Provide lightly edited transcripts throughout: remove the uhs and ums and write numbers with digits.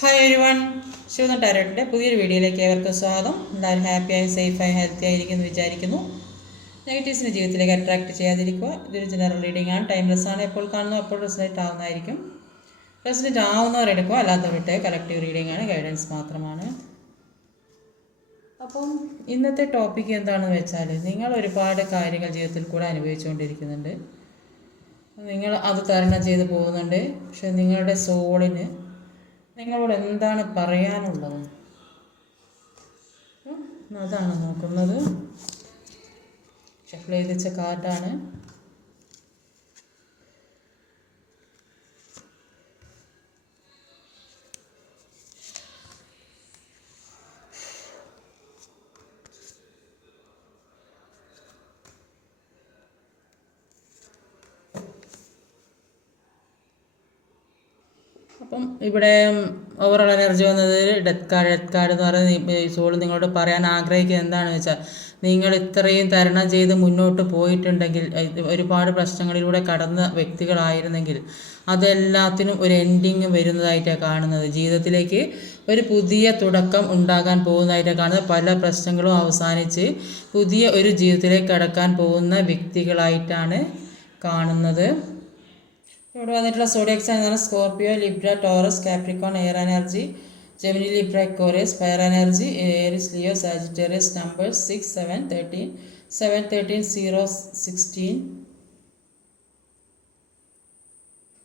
Hi everyone, Shivan ടാരോട്ടിൻ്റെ പുതിയൊരു വീഡിയോയിലേക്ക് ഏവർക്കും സ്വാഗതം. എല്ലാവരും ഹാപ്പിയായി സേഫായി ഹെൽത്തി ആയിരിക്കുമെന്ന് വിചാരിക്കുന്നു. നെഗറ്റീവ്സിൻ്റെ ജീവിതത്തിലേക്ക് അട്രാക്ട് ചെയ്യാതിരിക്കുക. ഇതൊരു ജനറൽ റീഡിംഗ് ആണ്, ടൈംലെസ് ആണ്. എപ്പോൾ കാണുന്നു അപ്പോൾ റിസൾട്ട് ആവുന്നതായിരിക്കും. റിസൾട്ട് ആവുന്നവരെടുക്കുക, അല്ലാത്തവരുടെ കളക്റ്റീവ് റീഡിംഗ് ആണ്, ഗൈഡൻസ് മാത്രമാണ്. അപ്പം ഇന്നത്തെ ടോപ്പിക്ക് എന്താണെന്ന് വെച്ചാൽ, നിങ്ങൾ ഒരുപാട് കാര്യങ്ങൾ ജീവിതത്തിൽ കൂടെ അനുഭവിച്ചുകൊണ്ടിരിക്കുന്നുണ്ട്. നിങ്ങൾ അത് തരണം ചെയ്ത് പോകുന്നുണ്ട്. പക്ഷെ നിങ്ങളുടെ സോളിന് നിങ്ങളോട് എന്താണ് പറയാനുള്ളത്, അതാണ് നോക്കുന്നത്. ഷഫിൾ ചെയ്ത് വെച്ച കാർഡാണ്. അപ്പം ഇവിടെ ഓവറോൾ എനർജി വന്നത് ഡെത്ത് കാർഡ് എന്ന് പറയുന്നത് സോൾ നിങ്ങളോട് പറയാൻ ആഗ്രഹിക്കുന്നത് എന്താണെന്ന് വെച്ചാൽ, നിങ്ങൾ ഇത്രയും തരണം ചെയ്ത് മുന്നോട്ട് പോയിട്ടുണ്ടെങ്കിൽ, ഒരുപാട് പ്രശ്നങ്ങളിലൂടെ കടന്ന വ്യക്തികളായിരുന്നെങ്കിൽ അതെല്ലാത്തിനും ഒരു എൻഡിങ് വരുന്നതായിട്ടാണ് കാണുന്നത്. ജീവിതത്തിലേക്ക് ഒരു പുതിയ തുടക്കം ഉണ്ടാകാൻ പോകുന്നതായിട്ടാണ് കാണുന്നത്. പല പ്രശ്നങ്ങളും അവസാനിച്ച് പുതിയ ഒരു ജീവിതത്തിലേക്ക് കടക്കാൻ പോകുന്ന വ്യക്തികളായിട്ടാണ് കാണുന്നത്. ഇവിടെ വന്നിട്ടുള്ള സോഡിയക് സൈൻ എന്ന് പറഞ്ഞാൽ Scorpio, Libra, Taurus, Capricorn, air energy, Gemini, Libra, Aquarius, fire energy, Aries, Leo, Sagittarius. Numbers 6, 7, 13, 7, 13, 0, 16.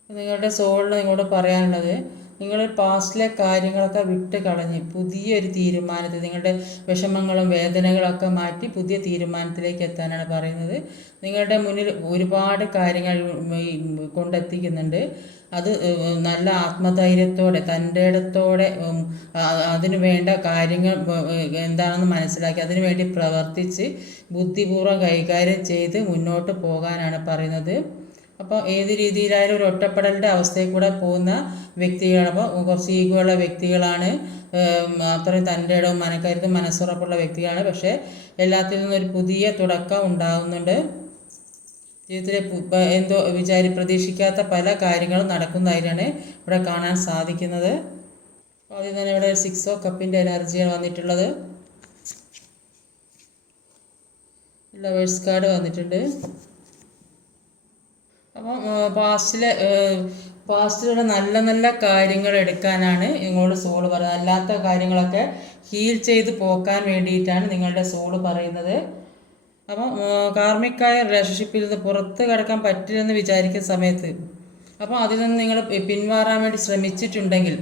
നിങ്ങളുടെ സോളിന് നിങ്ങളോട് പറയാനുള്ളത്, നിങ്ങൾ പാസ്റ്റിലെ കാര്യങ്ങളൊക്കെ വിട്ട് കളഞ്ഞ് പുതിയൊരു തീരുമാനത്തിൽ, നിങ്ങളുടെ വിഷമങ്ങളും വേദനകളൊക്കെ മാറ്റി പുതിയ തീരുമാനത്തിലേക്ക് എത്താനാണ് പറയുന്നത്. നിങ്ങളുടെ മുന്നിൽ ഒരുപാട് കാര്യങ്ങൾ കൊണ്ടെത്തിക്കുന്നുണ്ട്. അത് നല്ല ആത്മധൈര്യത്തോടെ, തൻ്റെ ഇടത്തോടെ അതിനു വേണ്ട കാര്യങ്ങൾ എന്താണെന്ന് മനസ്സിലാക്കി അതിനു വേണ്ടി പ്രവർത്തിച്ച് ബുദ്ധിപൂർവ്വം കൈകാര്യം ചെയ്ത് മുന്നോട്ട് പോകാനാണ് പറയുന്നത്. അപ്പോൾ ഏത് രീതിയിലായാലും ഒരു ഒറ്റപ്പെടലിൻ്റെ അവസ്ഥയിൽ കൂടെ പോകുന്ന വ്യക്തികളാണ്. അപ്പോൾ കുറച്ച് ഈഗോയുള്ള വ്യക്തികളാണ്, അത്രയും തൻ്റെ ഇടവും മനക്കരുത്തും മനസ്സുറപ്പുള്ള വ്യക്തികളാണ്. പക്ഷേ എല്ലാത്തിൽ നിന്നും ഒരു പുതിയ തുടക്കം ഉണ്ടാകുന്നുണ്ട്. ജീവിതത്തിലെ എന്തോ പ്രതീക്ഷിക്കാത്ത പല കാര്യങ്ങളും നടക്കുന്നതായിട്ടാണ് ഇവിടെ കാണാൻ സാധിക്കുന്നത്. ആദ്യം തന്നെ ഇവിടെ 6 ഓഫ് കപ്പിൻ്റെ എനർജിയാണ് വന്നിട്ടുള്ളത്. ലവേഴ്സ് കാർഡ് വന്നിട്ടുണ്ട്. അപ്പം പാസ്റ്റിലുള്ള നല്ല നല്ല കാര്യങ്ങൾ എടുക്കാനാണ് നിങ്ങളോട് സോള് പറയുന്നത്. അല്ലാത്ത കാര്യങ്ങളൊക്കെ ഹീൽ ചെയ്ത് പോക്കാൻ വേണ്ടിയിട്ടാണ് നിങ്ങളുടെ സോള് പറയുന്നത്. അപ്പം കാർമിക്കായ റിലേഷൻഷിപ്പിൽ നിന്ന് പുറത്ത് കിടക്കാൻ പറ്റില്ലെന്ന് വിചാരിക്കുന്ന സമയത്ത്, അപ്പോൾ അതിൽ നിന്ന് നിങ്ങൾ പിന്മാറാൻ വേണ്ടി ശ്രമിച്ചിട്ടുണ്ടെങ്കിൽ,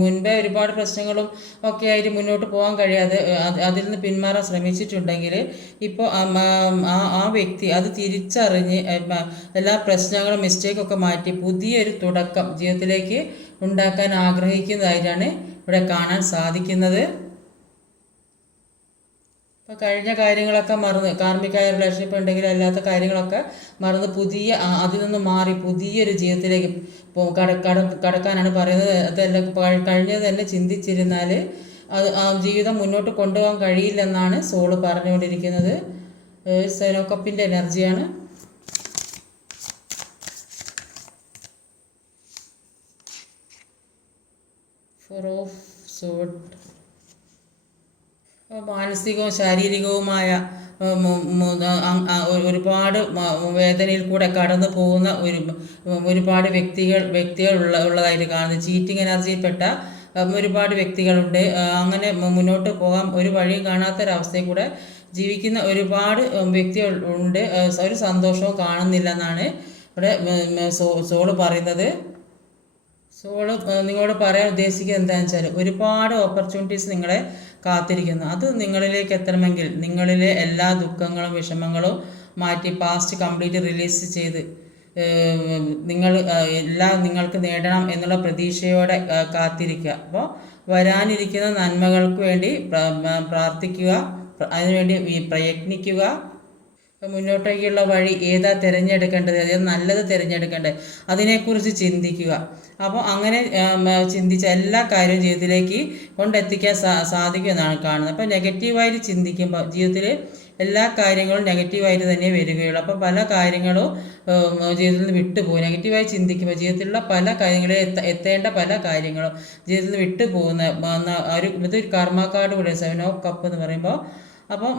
മുൻപേ ഒരുപാട് പ്രശ്നങ്ങളും ഒക്കെ ആയിട്ട് മുന്നോട്ട് പോകാൻ കഴിയാതെ അതിൽ നിന്ന് പിന്മാറാൻ ശ്രമിച്ചിട്ടുണ്ടെങ്കിൽ, ഇപ്പോൾ ആ വ്യക്തി അത് തിരിച്ചറിഞ്ഞ് എല്ലാ പ്രശ്നങ്ങളും മിസ്റ്റേക്കൊക്കെ മാറ്റി പുതിയൊരു തുടക്കം ജീവിതത്തിലേക്ക് ഉണ്ടാക്കാൻ ആഗ്രഹിക്കുന്നതായിട്ടാണ് ഇവിടെ കാണാൻ സാധിക്കുന്നത്. അപ്പോൾ കഴിഞ്ഞ കാര്യങ്ങളൊക്കെ മറന്ന്, കാർമികമായ റിലേഷൻഷിപ്പ് ഉണ്ടെങ്കിൽ അല്ലാത്ത കാര്യങ്ങളൊക്കെ മറന്ന് അതിൽ നിന്ന് മാറി പുതിയൊരു ജീവിതത്തിലേക്ക് കടക്കാനാണ് പറയുന്നത്. അതെല്ലാം കഴിഞ്ഞത് തന്നെ ചിന്തിച്ചിരുന്നാൽ ആ ജീവിതം മുന്നോട്ട് കൊണ്ടുപോകാൻ കഴിയില്ലെന്നാണ് സോള് പറഞ്ഞുകൊണ്ടിരിക്കുന്നത്. സെവൻ കപ്പിൻ്റെ എനർജിയാണ്. Four of sword. മാനസികവും ശാരീരികവുമായ ഒരുപാട് വേദനയിൽ കൂടെ കടന്നു പോകുന്ന ഒരുപാട് വ്യക്തികൾ ഉള്ളതായിട്ട് കാണുന്നത്. ചീറ്റിംഗ് എനർജിയിൽപ്പെട്ട ഒരുപാട് വ്യക്തികളുണ്ട്. അങ്ങനെ മുന്നോട്ട് പോകാൻ ഒരു വഴിയും കാണാത്തൊരവസ്ഥയിൽ കൂടെ ജീവിക്കുന്ന ഒരുപാട് വ്യക്തികൾ ഉണ്ട്. ഒരു സന്തോഷവും കാണുന്നില്ലെന്നാണ് ഇവിടെ സോള് പറയുന്നത്. സോള് നിങ്ങളോട് പറയാൻ ഉദ്ദേശിക്കുന്നത് എന്താണെന്ന് വെച്ചാൽ, ഒരുപാട് ഓപ്പർച്യൂണിറ്റീസ് നിങ്ങളെ കാത്തിരിക്കുന്നു. അത് നിങ്ങളിലേക്ക് എത്തണമെങ്കിൽ നിങ്ങളിലെ എല്ലാ ദുഃഖങ്ങളും വിഷമങ്ങളും മാറ്റി പാസ്റ്റ് കംപ്ലീറ്റ് റിലീസ് ചെയ്ത് എല്ലാം നിങ്ങൾക്ക് നേടണം എന്നുള്ള പ്രതീക്ഷയോടെ കാത്തിരിക്കുക. അപ്പോൾ വരാനിരിക്കുന്ന നന്മകൾക്ക് വേണ്ടി പ്രാർത്ഥിക്കുക, അതിനുവേണ്ടി പ്രയത്നിക്കുക. മുന്നോട്ടേക്കുള്ള വഴി ഏതാ തിരഞ്ഞെടുക്കേണ്ടത്, അതായത് നല്ലത് തിരഞ്ഞെടുക്കേണ്ടത്, അതിനെക്കുറിച്ച് ചിന്തിക്കുക. അപ്പോൾ അങ്ങനെ ചിന്തിച്ച എല്ലാ കാര്യവും ജീവിതത്തിലേക്ക് കൊണ്ടെത്തിക്കാൻ സാധിക്കുമെന്നാണ് കാണുന്നത്. അപ്പോൾ നെഗറ്റീവായിട്ട് ചിന്തിക്കുമ്പോൾ ജീവിതത്തിൽ എല്ലാ കാര്യങ്ങളും നെഗറ്റീവായിട്ട് തന്നെ വരികയുള്ളൂ. അപ്പോൾ പല കാര്യങ്ങളും ജീവിതത്തിൽ നിന്ന് വിട്ടുപോകും. നെഗറ്റീവായി ചിന്തിക്കുമ്പോൾ ജീവിതത്തിലുള്ള പല കാര്യങ്ങളും എത്തേണ്ട പല കാര്യങ്ങളും ജീവിതത്തിൽ നിന്ന് വിട്ടുപോകുന്ന ഇതൊരു കർമ്മ കാർഡ് കൂടെ 7 ഓഫ് കപ്പ് എന്ന് പറയുമ്പോൾ. അപ്പോൾ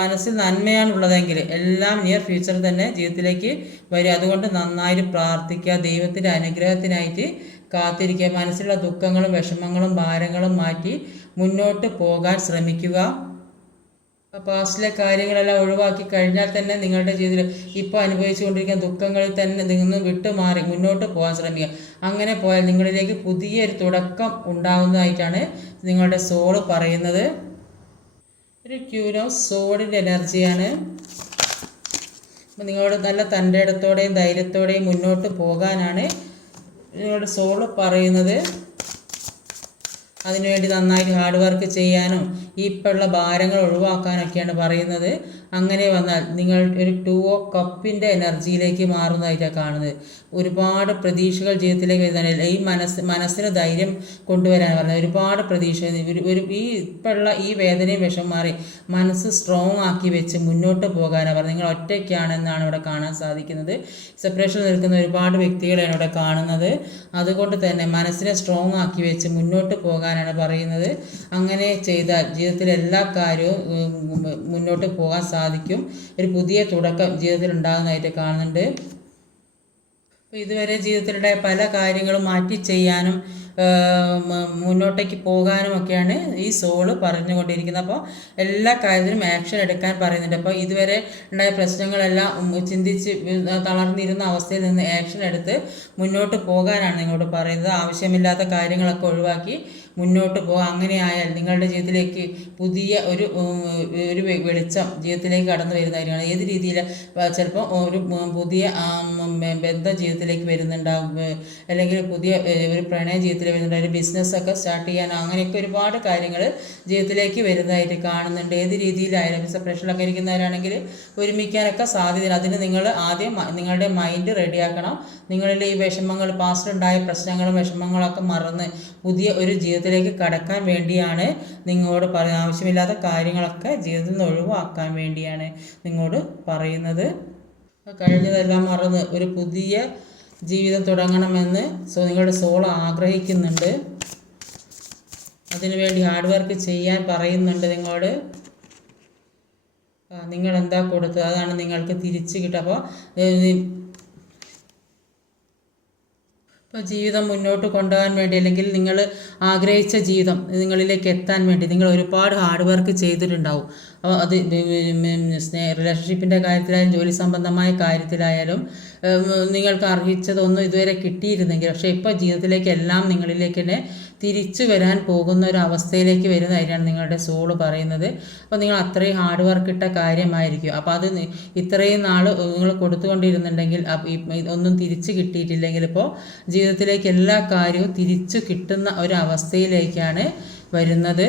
മനസ്സിൽ നന്മയാണുള്ളതെങ്കിൽ എല്ലാം നിയർ ഫ്യൂച്ചറിൽ തന്നെ ജീവിതത്തിലേക്ക് വരും. അതുകൊണ്ട് നന്നായിട്ട് പ്രാർത്ഥിക്കുക, ദൈവത്തിൻ്റെ അനുഗ്രഹത്തിനായിട്ട് കാത്തിരിക്കുക, മനസ്സിലുള്ള ദുഃഖങ്ങളും വിഷമങ്ങളും ഭാരങ്ങളും മാറ്റി മുന്നോട്ട് പോകാൻ ശ്രമിക്കുക. പാസ്റ്റിലെ കാര്യങ്ങളെല്ലാം ഒഴിവാക്കി കഴിഞ്ഞാൽ തന്നെ നിങ്ങളുടെ ജീവിതത്തിൽ ഇപ്പോൾ അനുഭവിച്ചു കൊണ്ടിരിക്കുന്ന ദുഃഖങ്ങളിൽ തന്നെ നിന്ന് വിട്ടുമാറി മുന്നോട്ട് പോകാൻ ശ്രമിക്കുക. അങ്ങനെ പോയാൽ നിങ്ങളിലേക്ക് പുതിയൊരു തുടക്കം ഉണ്ടാകുന്നതായിട്ടാണ് നിങ്ങളുടെ സോള് പറയുന്നത്. ഒരു ക്യൂൻ ഓഫ് സോഡിൻ്റെ എനർജിയാണ്. അപ്പോൾ നിങ്ങളോട് നല്ല തൻ്റെ ഇടത്തോടെയും ധൈര്യത്തോടെയും മുന്നോട്ട് പോകാനാണ് നിങ്ങളുടെ സോള് പറയുന്നത്. അതിനുവേണ്ടി നന്നായിട്ട് ഹാർഡ് വർക്ക് ചെയ്യാനും ഇപ്പോഴുള്ള ഭാരങ്ങൾ ഒഴിവാക്കാനൊക്കെയാണ് പറയുന്നത്. അങ്ങനെ വന്നാൽ നിങ്ങൾ ഒരു 2 ഓഫ് കപ്പിൻ്റെ എനർജിയിലേക്ക് മാറുന്നതായിട്ടാണ് കാണുന്നത്. ഒരുപാട് പ്രതീക്ഷകൾ ജീവിതത്തിലേക്ക് വരുന്നതല്ല, ഈ മനസ്സിന് ധൈര്യം കൊണ്ടുവരാൻ പറഞ്ഞത്. ഒരുപാട് പ്രതീക്ഷ ഈ ഇപ്പോഴുള്ള ഈ വേദനയും വിഷം മാറി മനസ്സ് സ്ട്രോങ് ആക്കി വെച്ച് മുന്നോട്ട് പോകാനാണ് പറഞ്ഞത്. നിങ്ങൾ ഒറ്റയ്ക്കാണെന്നാണ് ഇവിടെ കാണാൻ സാധിക്കുന്നത്. സെപ്പറേഷനിൽ നിൽക്കുന്ന ഒരുപാട് വ്യക്തികളെയാണ് ഇവിടെ കാണുന്നത്. അതുകൊണ്ട് തന്നെ മനസ്സിനെ സ്ട്രോങ് ആക്കി വെച്ച് മുന്നോട്ട് പോകാനാണ് പറയുന്നത്. അങ്ങനെ ചെയ്താൽ ജീവിതത്തിൽ എല്ലാ കാര്യവും മുന്നോട്ട് പോകാൻ സാധിക്കും. ഒരു പുതിയ തുടക്കം ജീവിതത്തിൽ ഉണ്ടാകുന്നതായിട്ട് കാണുന്നുണ്ട്. അപ്പോൾ ഇതുവരെ ജീവിതത്തിലുണ്ടായ പല കാര്യങ്ങളും മാറ്റി ചെയ്യാനും മുന്നോട്ടേക്ക് പോകാനും ഒക്കെയാണ് ഈ സോള് പറഞ്ഞുകൊണ്ടിരിക്കുന്നത്. അപ്പോൾ എല്ലാ കാര്യത്തിലും ആക്ഷൻ എടുക്കാൻ പറയുന്നുണ്ട്. അപ്പോൾ ഇതുവരെ ഉണ്ടായ പ്രശ്നങ്ങളെല്ലാം ചിന്തിച്ച് തളർന്നിരുന്ന അവസ്ഥയിൽ നിന്ന് ആക്ഷൻ എടുത്ത് മുന്നോട്ട് പോകാനാണ് നിങ്ങളോട് പറയുന്നത്. ആവശ്യമില്ലാത്ത കാര്യങ്ങളൊക്കെ ഒഴിവാക്കി മുന്നോട്ട് പോകാം. അങ്ങനെ ആയാൽ നിങ്ങളുടെ ജീവിതത്തിലേക്ക് പുതിയ ഒരു വെളിച്ചം ജീവിതത്തിലേക്ക് കടന്നു വരുന്നതായിരിക്കണം. ഏത് രീതിയിൽ ചിലപ്പോൾ ഒരു പുതിയ ബന്ധം ജീവിതത്തിലേക്ക് വരുന്നുണ്ടാകും, അല്ലെങ്കിൽ പുതിയ ഒരു പ്രണയ ജീവിതത്തിൽ വരുന്നുണ്ടാകും, ഒരു ബിസിനസ്സൊക്കെ സ്റ്റാർട്ട് ചെയ്യാൻ, അങ്ങനെയൊക്കെ ഒരുപാട് കാര്യങ്ങൾ ജീവിതത്തിലേക്ക് വരുന്നതായിട്ട് കാണുന്നുണ്ട്. ഏത് രീതിയിലായാലും സെപ്പറേഷനിലൊക്കെ ഇരിക്കുന്നവരാണെങ്കിൽ ഒരുമിക്കാനൊക്കെ സാധ്യതയില്ല. അതിന് നിങ്ങൾ ആദ്യം നിങ്ങളുടെ മൈൻഡ് റെഡിയാക്കണം. നിങ്ങളിലെ ഈ വിഷമങ്ങൾ, പാസ്റ്റിലുണ്ടായ പ്രശ്നങ്ങളും വിഷമങ്ങളൊക്കെ മറന്ന് പുതിയ ഒരു ജീവിതത്തിലേക്ക് കടക്കാൻ വേണ്ടിയാണ് നിങ്ങളോട് പറയുന്നത്. ആവശ്യമില്ലാത്ത കാര്യങ്ങളൊക്കെ ജീവിതത്തിൽ നിന്ന് ഒഴിവാക്കാൻ വേണ്ടിയാണ് നിങ്ങളോട് പറയുന്നത്. കഴിഞ്ഞതെല്ലാം മറന്ന് ഒരു പുതിയ ജീവിതം തുടങ്ങണമെന്ന് നിങ്ങളുടെ സോൾ ആഗ്രഹിക്കുന്നുണ്ട്. അതിനുവേണ്ടി ഹാർഡ് വർക്ക് ചെയ്യാൻ പറയുന്നുണ്ട് നിങ്ങളോട്. നിങ്ങൾ എന്താ കൊടുത്തത് അതാണ് നിങ്ങൾക്ക് തിരിച്ച് കിട്ടുക. അപ്പോൾ ജീവിതം മുന്നോട്ട് കൊണ്ടുപോകാൻ വേണ്ടി, അല്ലെങ്കിൽ നിങ്ങൾ ആഗ്രഹിച്ച ജീവിതം നിങ്ങളിലേക്ക് എത്താൻ വേണ്ടി നിങ്ങൾ ഒരുപാട് ഹാർഡ് വർക്ക് ചെയ്തിട്ടുണ്ടാവും. അപ്പോൾ അത് റിലേഷൻഷിപ്പിൻ്റെ കാര്യത്തിലായാലും ജോലി സംബന്ധമായ കാര്യത്തിലായാലും നിങ്ങൾക്ക് അർഹിച്ചതൊന്നും ഇതുവരെ കിട്ടിയിരുന്നെങ്കിൽ, പക്ഷേ ഇപ്പോൾ ജീവിതത്തിലേക്ക് എല്ലാം നിങ്ങളിലേക്ക് തന്നെ തിരിച്ചു വരാൻ പോകുന്ന ഒരു അവസ്ഥയിലേക്ക് വരുന്നതായിട്ടാണ് നിങ്ങളുടെ സോള് പറയുന്നത്. അപ്പോൾ നിങ്ങൾ അത്രയും ഹാർഡ് വർക്ക് ഇട്ട കാര്യമായിരിക്കും. അപ്പോൾ അത് ഇത്രയും നാൾ നിങ്ങൾ കൊടുത്തുകൊണ്ടിരുന്നുണ്ടെങ്കിൽ ഒന്നും തിരിച്ച് കിട്ടിയിട്ടില്ലെങ്കിൽ ഇപ്പോൾ ജീവിതത്തിലേക്ക് എല്ലാ കാര്യവും തിരിച്ചു കിട്ടുന്ന ഒരു അവസ്ഥയിലേക്കാണ് വരുന്നത്.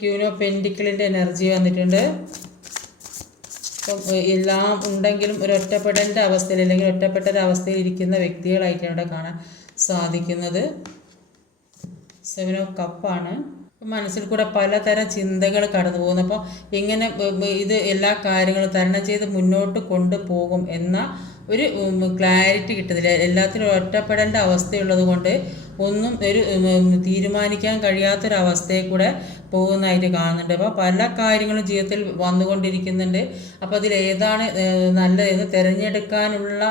ക്യൂൻ ഓഫ് പെൻറ്റിക്കിളിൻ്റെ എനർജി വന്നിട്ടുണ്ട്. അപ്പം എല്ലാം ഉണ്ടെങ്കിലും ഒരു ഒറ്റപ്പെടേണ്ട അവസ്ഥയിൽ, അല്ലെങ്കിൽ ഒറ്റപ്പെട്ട ഒരു അവസ്ഥയിൽ ഇരിക്കുന്ന വ്യക്തികളായിട്ടാണ് ഇവിടെ കാണാൻ സാധിക്കുന്നത്. 7 ഓഫ് കപ്പാണ്. മനസ്സിൽ കൂടെ പലതരം ചിന്തകൾ കടന്നു പോകുന്നു. അപ്പോൾ എങ്ങനെ ഇത് എല്ലാ കാര്യങ്ങളും തരണം ചെയ്ത് മുന്നോട്ട് കൊണ്ടുപോകും എന്ന ഒരു ക്ലാരിറ്റി കിട്ടുന്നില്ല. എല്ലാത്തിനും ഒറ്റപ്പെടേണ്ട അവസ്ഥയുള്ളത് കൊണ്ട് ഒന്നും ഒരു തീരുമാനിക്കാൻ കഴിയാത്തൊരവസ്ഥയെ കൂടെ പോകുന്നതായിട്ട് കാണുന്നുണ്ട്. അപ്പോൾ പല കാര്യങ്ങളും ജീവിതത്തിൽ വന്നുകൊണ്ടിരിക്കുന്നുണ്ട്. അപ്പോൾ അതിൽ ഏതാണ് നല്ലതെന്ന് തിരഞ്ഞെടുക്കാനുള്ള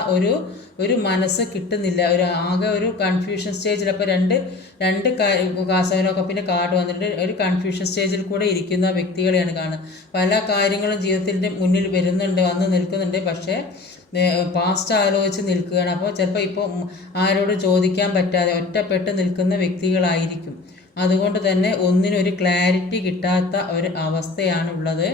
ഒരു മനസ്സ് കിട്ടുന്നില്ല. ആകെ ഒരു കൺഫ്യൂഷൻ സ്റ്റേജിൽ. അപ്പോൾ രണ്ട് 7 കപ്പിൻ്റെ കാർഡ് വന്നിട്ട് ഒരു കൺഫ്യൂഷൻ സ്റ്റേജിൽ കൂടെ ഇരിക്കുന്ന വ്യക്തികളെയാണ് കാണുന്നത്. പല കാര്യങ്ങളും ജീവിതത്തിൻ്റെ മുന്നിൽ വന്ന് നിൽക്കുന്നുണ്ട്, പക്ഷേ പാസ്റ്റ് ആലോചിച്ച് നിൽക്കുകയാണ്. അപ്പോൾ ചിലപ്പോൾ ഇപ്പോൾ ആരോട് ചോദിക്കാൻ പറ്റാതെ ഒറ്റപ്പെട്ട് നിൽക്കുന്ന വ്യക്തികളായിരിക്കും. അതുകൊണ്ട് തന്നെ ഒന്നിനൊരു ക്ലാരിറ്റി കിട്ടാത്ത ഒരു അവസ്ഥയാണുള്ളത്.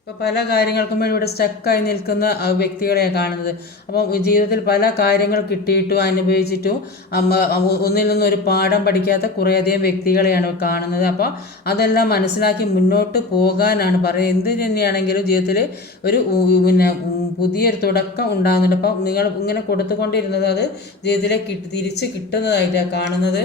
ഇപ്പോൾ പല കാര്യങ്ങൾക്കും ഇവിടെ സ്റ്റക്കായി നിൽക്കുന്ന വ്യക്തികളെയാണ് കാണുന്നത്. അപ്പോൾ ജീവിതത്തിൽ പല കാര്യങ്ങൾ കിട്ടിയിട്ടും അനുഭവിച്ചിട്ടും ഒന്നിൽ നിന്നും ഒരു പാഠം പഠിക്കാത്ത കുറേയധികം വ്യക്തികളെയാണ് കാണുന്നത്. അപ്പോൾ അതെല്ലാം മനസ്സിലാക്കി മുന്നോട്ട് പോകാനാണ് പറയുന്നത്. എന്ത് തന്നെയാണെങ്കിലും ജീവിതത്തിൽ ഒരു പുതിയൊരു തുടക്കം ഉണ്ടാകുന്നുണ്ട്. അപ്പോൾ നിങ്ങൾ ഇങ്ങനെ കൊടുത്തുകൊണ്ടിരുന്നത് അത് ജീവിതത്തിലേക്ക് തിരിച്ച് കിട്ടുന്നതായിട്ടാണ് കാണുന്നത്.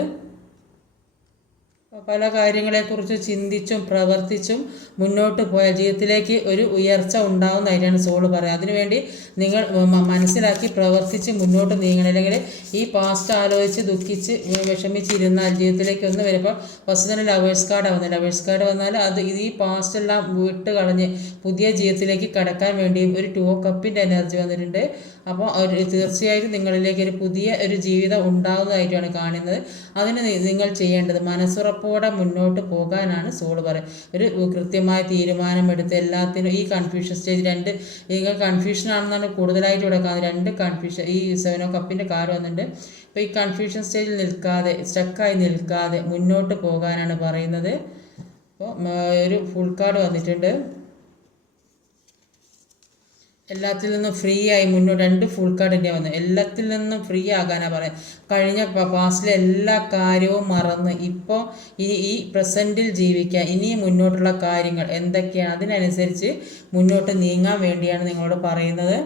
പല കാര്യങ്ങളെക്കുറിച്ച് ചിന്തിച്ചും പ്രവർത്തിച്ചും മുന്നോട്ട് പോയ ജീവിതത്തിലേക്ക് ഒരു ഉയർച്ച ഉണ്ടാകുന്നതായിട്ടാണ് സോള് പറയുന്നത്. അതിനുവേണ്ടി നിങ്ങൾ മനസ്സിലാക്കി പ്രവർത്തിച്ച് മുന്നോട്ട് നീങ്ങണം. അല്ലെങ്കിൽ ഈ പാസ്റ്റ് ആലോചിച്ച് ദുഃഖിച്ച് വിഷമിച്ചിരുന്നാൽ ജീവിതത്തിലേക്ക് ഒന്ന് വരുമ്പോൾ ഫസ്റ്റ് തന്നെ ലവേഴ്സ് കാർഡ് ആവുന്നത്. ലവേഴ്സ് കാർഡ് വന്നാൽ അത് ഈ പാസ്റ്റെല്ലാം വിട്ട് കളഞ്ഞ് പുതിയ ജീവിതത്തിലേക്ക് കടക്കാൻ വേണ്ടി ഒരു 2 of കപ്പിൻ്റെ എനർജി വന്നിട്ടുണ്ട്. അപ്പോൾ തീർച്ചയായിട്ടും നിങ്ങളിലേക്ക് ഒരു പുതിയ ഒരു ജീവിതം ഉണ്ടാകുന്നതായിട്ടാണ് കാണുന്നത്. അതിന് നിങ്ങൾ ചെയ്യേണ്ടത് മനസ്സുറപ്പോടെ മുന്നോട്ട് പോകാനാണ് സോള് പറയുന്നത്. ഒരു കൃത്യമായ തീരുമാനമെടുത്ത് എല്ലാത്തിനും ഈ കൺഫ്യൂഷൻ സ്റ്റേജ് നിങ്ങൾ കൺഫ്യൂഷൻ ആണെന്നാണ് കൂടുതലായിട്ട് ഇവിടെ കാണുന്നത്. 2 കൺഫ്യൂഷൻ ഈ 7 of കപ്പിൻ്റെ കാർഡ് വന്നിട്ടുണ്ട്. അപ്പോൾ ഈ കൺഫ്യൂഷൻ സ്റ്റേജിൽ നിൽക്കാതെ സ്റ്റക്കായി നിൽക്കാതെ മുന്നോട്ട് പോകാനാണ് പറയുന്നത്. അപ്പോൾ ഒരു ഫുൾ കാർഡ് വന്നിട്ടുണ്ട്. എല്ലാത്തിൽ നിന്നും ഫ്രീ ആയി മുന്നോട്ട് 2 ഫുൾ കാർഡ് തന്നെയാണ് വന്നത്. എല്ലാത്തിൽ നിന്നും ഫ്രീ ആകാനാണ് പറയുന്നത്. കഴിഞ്ഞ പാസ്റ്റിലെ എല്ലാ കാര്യവും മറന്ന് ഇപ്പോൾ ഈ പ്രസൻറ്റിൽ ജീവിക്കുക. ഇനി മുന്നോട്ടുള്ള കാര്യങ്ങൾ എന്തൊക്കെയാണ് അതിനനുസരിച്ച് മുന്നോട്ട് നീങ്ങാൻ വേണ്ടിയാണ് നിങ്ങളോട് പറയുന്നത്.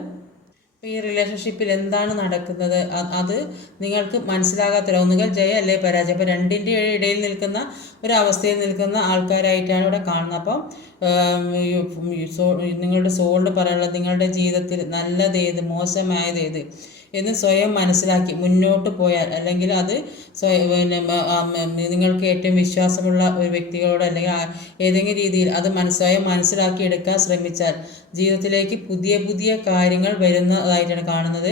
ഈ റിലേഷൻഷിപ്പിൽ എന്താണ് നടക്കുന്നത് അത് നിങ്ങൾക്ക് മനസ്സിലാകാത്ത ഒന്നുകിൽ ജയ അല്ലെ പരാജയം. അപ്പോൾ രണ്ടിൻ്റെ ഇടയിൽ നിൽക്കുന്ന ഒരവസ്ഥയിൽ നിൽക്കുന്ന ആൾക്കാരായിട്ടാണ് ഇവിടെ കാണുന്നത്. അപ്പം നിങ്ങളുടെ സോളിന് പറയാനുള്ളത് നിങ്ങളുടെ ജീവിതത്തിൽ നല്ലതേത് മോശമായതേത് എന്ന് സ്വയം മനസ്സിലാക്കി മുന്നോട്ട് പോയാൽ, അല്ലെങ്കിൽ അത് നിങ്ങൾക്ക് ഏറ്റവും വിശ്വാസമുള്ള ഒരു വ്യക്തികളോട് അല്ലെങ്കിൽ ഏതെങ്കിലും രീതിയിൽ അത് സ്വയം മനസ്സിലാക്കി എടുക്കാൻ ശ്രമിച്ചാൽ ജീവിതത്തിലേക്ക് പുതിയ പുതിയ കാര്യങ്ങൾ വരുന്നതായിട്ടാണ് കാണുന്നത്.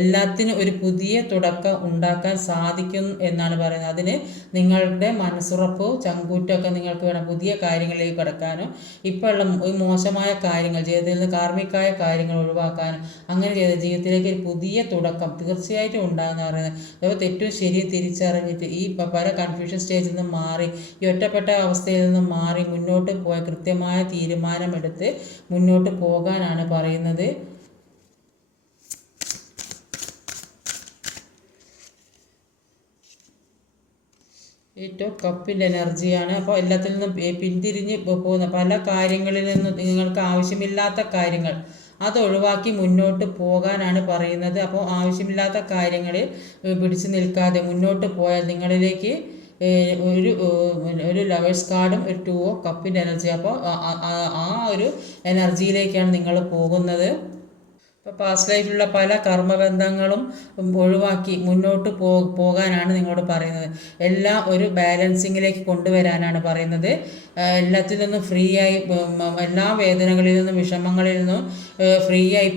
എല്ലാത്തിനും ഒരു പുതിയ തുടക്കം ഉണ്ടാക്കാൻ സാധിക്കും എന്നാണ് പറയുന്നത്. അതിന് നിങ്ങളുടെ മനസ്സുറപ്പോ ചങ്കൂറ്റമൊക്കെ നിങ്ങൾക്ക് വേണം പുതിയ കാര്യങ്ങളിലേക്ക് കടക്കാനും ഇപ്പോൾ ഉള്ള മോശമായ കാര്യങ്ങൾ ജീവിതത്തിൽ നിന്ന് കാർമ്മികമായ കാര്യങ്ങൾ ഒഴിവാക്കാനും അങ്ങനെ ചെയ്ത ജീവിതത്തിലേക്ക് ഒരു പുതിയ തുടക്കം തീർച്ചയായിട്ടും ഉണ്ടാകുന്ന പറയുന്നത്. അപ്പോൾ തെറ്റും ശരിയും തിരിച്ചറിഞ്ഞിട്ട് ഈ പല കൺഫ്യൂഷൻ സ്റ്റേജിൽ നിന്നും മാറി ഈ ഒറ്റപ്പെട്ട അവസ്ഥയിൽ നിന്നും മാറി മുന്നോട്ട് പോയ കൃത്യമായ തീരുമാനമെടുത്ത് മുന്നോട്ട് പോകാനാണ് പറയുന്നത്. ഏറ്റവും കപ്പിൻ്റെ എനർജിയാണ്. അപ്പോൾ എല്ലാത്തിൽ നിന്നും പിന്തിരിഞ്ഞ് പോകുന്ന പല കാര്യങ്ങളിൽ നിന്നും നിങ്ങൾക്ക് ആവശ്യമില്ലാത്ത കാര്യങ്ങൾ അത് ഒഴിവാക്കി മുന്നോട്ട് പോകാനാണ് പറയുന്നത്. അപ്പോൾ ആവശ്യമില്ലാത്ത കാര്യങ്ങളിൽ പിടിച്ചു നിൽക്കാതെ മുന്നോട്ട് പോയാൽ നിങ്ങളിലേക്ക് ഒരു ലവേഴ്സ് കാർഡും ഒരു 2 of കപ്പിൻ്റെ എനർജി. അപ്പോൾ ആ ഒരു എനർജിയിലേക്കാണ് നിങ്ങൾ പോകുന്നത്. ഇപ്പോൾ പാസ്റ്റ് ലൈഫിലുള്ള പല കർമ്മബന്ധങ്ങളും ഒഴിവാക്കി മുന്നോട്ട് പോകാനാണ് നിങ്ങളോട് പറയുന്നത്. എല്ലാം ഒരു ബാലൻസിങ്ങിലേക്ക് കൊണ്ടുവരാനാണ് പറയുന്നത്. എല്ലാത്തിൽ നിന്നും ഫ്രീ ആയി എല്ലാ വേദനകളിൽ നിന്നും വിഷമങ്ങളിൽ നിന്നും ഫ്രീ ആയി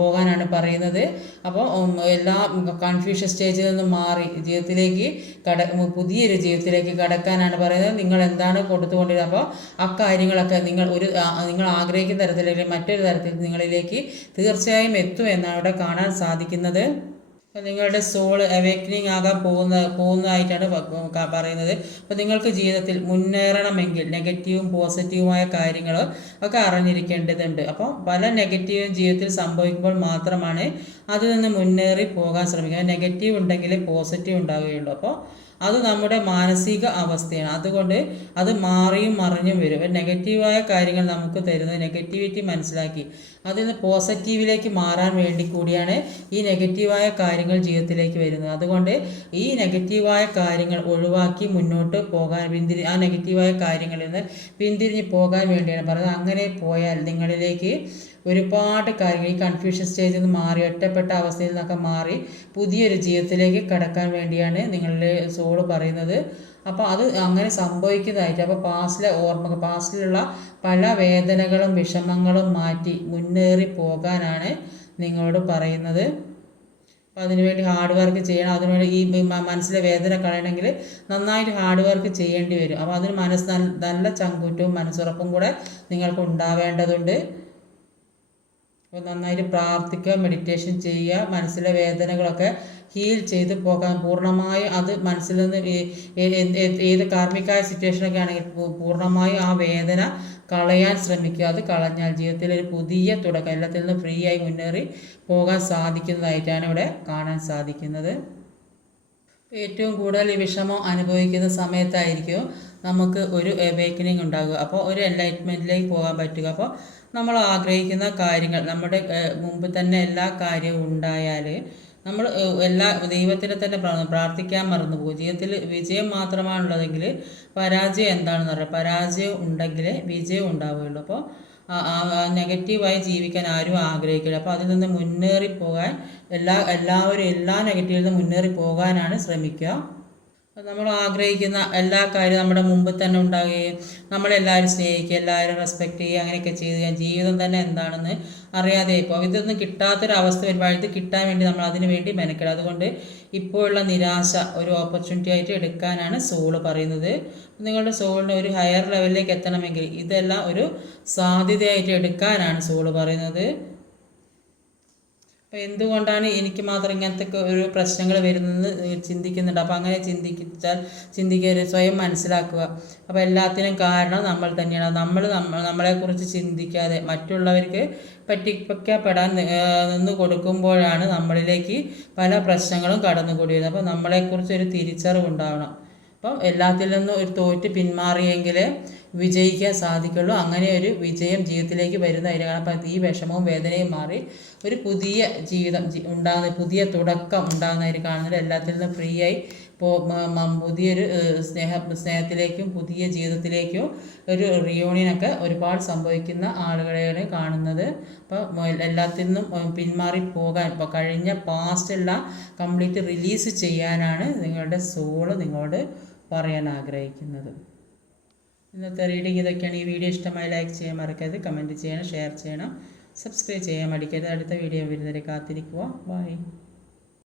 പോകാനാണ് പറയുന്നത്. അപ്പോൾ എല്ലാ കൺഫ്യൂഷൻ സ്റ്റേജിൽ നിന്നും മാറി ജീവിതത്തിലേക്ക് പുതിയൊരു ജീവിതത്തിലേക്ക് കടക്കാനാണ് പറയുന്നത്. നിങ്ങൾ എന്താണ് കൊടുത്തുകൊണ്ടിരുന്നത് അപ്പോൾ ആ കാര്യങ്ങളൊക്കെ നിങ്ങൾ ആഗ്രഹിക്കുന്ന തരത്തിൽ അല്ലെങ്കിൽ മറ്റൊരു തരത്തിൽ നിങ്ങളിലേക്ക് തീർച്ചയായും എത്തും എന്നാണ് ഇവിടെ കാണാൻ സാധിക്കുന്നത്. നിങ്ങളുടെ സോൾ അവേക്കനിങ് ആകാൻ പോകുന്നതായിട്ടാണ് പറയുന്നത്. അപ്പോൾ നിങ്ങൾക്ക് ജീവിതത്തിൽ മുന്നേറണമെങ്കിൽ നെഗറ്റീവും പോസിറ്റീവുമായ കാര്യങ്ങൾ ഒക്കെ അറിഞ്ഞിരിക്കേണ്ടതുണ്ട്. അപ്പോൾ പല നെഗറ്റീവും ജീവിതത്തിൽ സംഭവിക്കുമ്പോൾ മാത്രമാണ് അതിൽ നിന്ന് മുന്നേറി പോകാൻ ശ്രമിക്കുക. നെഗറ്റീവ് ഉണ്ടെങ്കിൽ പോസിറ്റീവ് ഉണ്ടാവുകയുള്ളൂ. അപ്പോൾ അത് നമ്മുടെ മാനസിക അവസ്ഥയാണ്. അതുകൊണ്ട് അത് മാറിയും മറിഞ്ഞും വരും. നെഗറ്റീവായ കാര്യങ്ങൾ നമുക്ക് തരുന്നത് നെഗറ്റിവിറ്റി മനസ്സിലാക്കി അതിൽ നിന്ന് പോസിറ്റീവിലേക്ക് മാറാൻ വേണ്ടി കൂടിയാണ് ഈ നെഗറ്റീവായ കാര്യങ്ങൾ ജീവിതത്തിലേക്ക് വരുന്നത്. അതുകൊണ്ട് ഈ നെഗറ്റീവായ കാര്യങ്ങൾ ഒഴിവാക്കി മുന്നോട്ട് പോകാൻ ആ നെഗറ്റീവായ കാര്യങ്ങളിൽ നിന്ന് പിന്തിരിഞ്ഞ് പോകാൻ വേണ്ടിയാണ് പറയുന്നത്. അങ്ങനെ പോയാൽ നിങ്ങളിലേക്ക് ഒരുപാട് കാര്യങ്ങൾ ഈ കൺഫ്യൂഷൻ സ്റ്റേജിൽ നിന്ന് മാറി ഒറ്റപ്പെട്ട അവസ്ഥയിൽ നിന്നൊക്കെ മാറി പുതിയൊരു ജീവിതത്തിലേക്ക് കടക്കാൻ വേണ്ടിയാണ് നിങ്ങളുടെ സോള് പറയുന്നത്. അപ്പോൾ അത് അങ്ങനെ സംഭവിക്കുന്നതായിട്ട് അപ്പോൾ പാസ്റ്റിലുള്ള പല വേദനകളും വിഷമങ്ങളും മാറ്റി മുന്നേറി പോകാനാണ് നിങ്ങളോട് പറയുന്നത്. അപ്പോൾ അതിനുവേണ്ടി ഹാർഡ് വർക്ക് ചെയ്യണം. അതിനുവേണ്ടി ഈ മനസ്സിലെ വേദന കളയണമെങ്കിൽ നന്നായിട്ട് ഹാർഡ് വർക്ക് ചെയ്യേണ്ടി വരും. അപ്പോൾ അതിന് നല്ല ചങ്കൂറ്റവും മനസ്സുറപ്പും കൂടെ നിങ്ങൾക്ക് ഉണ്ടാവേണ്ടതുണ്ട്. അപ്പോൾ നന്നായിട്ട് പ്രാർത്ഥിക്കുക, മെഡിറ്റേഷൻ ചെയ്യുക, മനസ്സിലെ വേദനകളൊക്കെ ഹീൽ ചെയ്ത് പോകാൻ പൂർണ്ണമായും അത് മനസ്സിൽ നിന്ന് ഏത് കാർമ്മികമായ സിറ്റുവേഷനൊക്കെ ആണെങ്കിൽ പൂർണ്ണമായും ആ വേദന കളയാൻ ശ്രമിക്കുക. അത് കളഞ്ഞാൽ ജീവിതത്തിൽ ഒരു പുതിയ തുടക്കം എല്ലാത്തിൽ നിന്നും ഫ്രീ ആയി മുന്നേറി പോകാൻ സാധിക്കുന്നതായിട്ടാണ് ഇവിടെ കാണാൻ സാധിക്കുന്നത്. ഏറ്റവും കൂടുതൽ ഈ വിഷമം അനുഭവിക്കുന്ന സമയത്തായിരിക്കും നമുക്ക് ഒരു അവേക്കനിങ് ഉണ്ടാകുക. അപ്പോൾ ഒരു എൻലൈറ്റ്മെൻറ്റിലേക്ക് പോകാൻ പറ്റുക. അപ്പോൾ നമ്മൾ ആഗ്രഹിക്കുന്ന കാര്യങ്ങൾ നമ്മുടെ മുമ്പ് തന്നെ എല്ലാ കാര്യവും ഉണ്ടായാൽ നമ്മൾ എല്ലാ ദൈവത്തിനെ തന്നെ പ്രാർത്ഥിക്കാൻ മറന്നു പോകും. ജീവിതത്തിൽ വിജയം മാത്രമാണുള്ളതെങ്കിൽ പരാജയം എന്താണെന്ന് പറയാം. പരാജയം ഉണ്ടെങ്കിലേ വിജയം ഉണ്ടാവുകയുള്ളൂ. അപ്പോൾ നെഗറ്റീവായി ജീവിക്കാൻ ആരും ആഗ്രഹിക്കില്ല. അപ്പോൾ അതിൽ നിന്ന് മുന്നേറിപ്പോകാൻ എല്ലാവരും എല്ലാ നെഗറ്റീവിൽ നിന്ന് മുന്നേറി പോകാനാണ് ശ്രമിക്കുക. നമ്മൾ ആഗ്രഹിക്കുന്ന എല്ലാ കാര്യവും നമ്മുടെ മുമ്പിൽ തന്നെ ഉണ്ടാകുകയും നമ്മളെല്ലാവരും സ്നേഹിക്കുക, എല്ലാവരും റെസ്പെക്റ്റ് ചെയ്യുക, അങ്ങനെയൊക്കെ ചെയ്ത് കഴിഞ്ഞാൽ ജീവിതം തന്നെ എന്താണെന്ന് അറിയാതെ ഇപ്പോൾ ഇതൊന്നും കിട്ടാത്തൊരവസ്ഥ വരുമ്പോൾ ഇത് കിട്ടാൻ വേണ്ടി നമ്മൾ അതിന് വേണ്ടി മെനക്കെടും. അതുകൊണ്ട് ഇപ്പോഴുള്ള നിരാശ ഒരു ഓപ്പർച്യൂണിറ്റി ആയിട്ട് എടുക്കാനാണ് സോള് പറയുന്നത്. നിങ്ങളുടെ സോളിന് ഒരു ഹയർ ലെവലിലേക്ക് എത്തണമെങ്കിൽ ഇതെല്ലാം ഒരു സാധ്യതയായിട്ട് എടുക്കാനാണ് സോള് പറയുന്നത്. അപ്പോൾ എന്തുകൊണ്ടാണ് എനിക്ക് മാത്രം ഇങ്ങനത്തെ ഒരു പ്രശ്നങ്ങൾ വരുന്നതെന്ന് ചിന്തിക്കുന്നുണ്ട്. അപ്പോൾ അങ്ങനെ ചിന്തിക്കരുത്, സ്വയം മനസ്സിലാക്കുക. അപ്പോൾ എല്ലാത്തിനും കാരണം നമ്മൾ തന്നെയാണ്. നമ്മളെക്കുറിച്ച് ചിന്തിക്കാതെ മറ്റുള്ളവർക്ക് പറ്റിക്കപ്പെടാൻ നിന്ന് കൊടുക്കുമ്പോഴാണ് നമ്മളിലേക്ക് പല പ്രശ്നങ്ങളും കടന്നുകൂടി വരുന്നത്. അപ്പോൾ നമ്മളെക്കുറിച്ച് ഒരു തിരിച്ചറിവുണ്ടാവണം. അപ്പം എല്ലാത്തിൽ നിന്നും ഒരു തോറ്റ് പിന്മാറിയെങ്കിൽ വിജയിക്കാൻ സാധിക്കുള്ളൂ. അങ്ങനെ ഒരു വിജയം ജീവിതത്തിലേക്ക് വരുന്നതായിരിക്കണം. അപ്പം ഈ വിഷമവും വേദനയും മാറി ഒരു പുതിയ ജീവിതം പുതിയ തുടക്കം ഉണ്ടാകുന്നതായിട്ട് കാണുന്നത്. എല്ലാത്തിൽ നിന്നും ഫ്രീ ആയി പുതിയൊരു സ്നേഹത്തിലേക്കും പുതിയ ജീവിതത്തിലേക്കും ഒരു റിയൂണിയനൊക്കെ ഒരുപാട് സംഭവിക്കുന്ന ആളുകളെയാണ് കാണുന്നത്. അപ്പോൾ എല്ലാത്തിൽ നിന്നും പിന്മാറി പോകാൻ, ഇപ്പോൾ കഴിഞ്ഞ പാസ്റ്റെല്ലാം കംപ്ലീറ്റ് റിലീസ് ചെയ്യാനാണ് നിങ്ങളുടെ സോള് നിങ്ങളോട് പറയാൻ ആഗ്രഹിക്കുന്നത്. ഇന്നത്തെ റീഡിങ് ഇതൊക്കെയാണ്. ഈ വീഡിയോ ഇഷ്ടമായി ലൈക്ക് ചെയ്യാൻ മറക്കരുത്, കമൻറ്റ് ചെയ്യണം, ഷെയർ ചെയ്യണം, സബ്സ്ക്രൈബ് ചെയ്യാൻ മടിക്കരുത്. അടുത്ത വീഡിയോ വരുന്നവരെ കാത്തിരിക്കുക. ബൈ.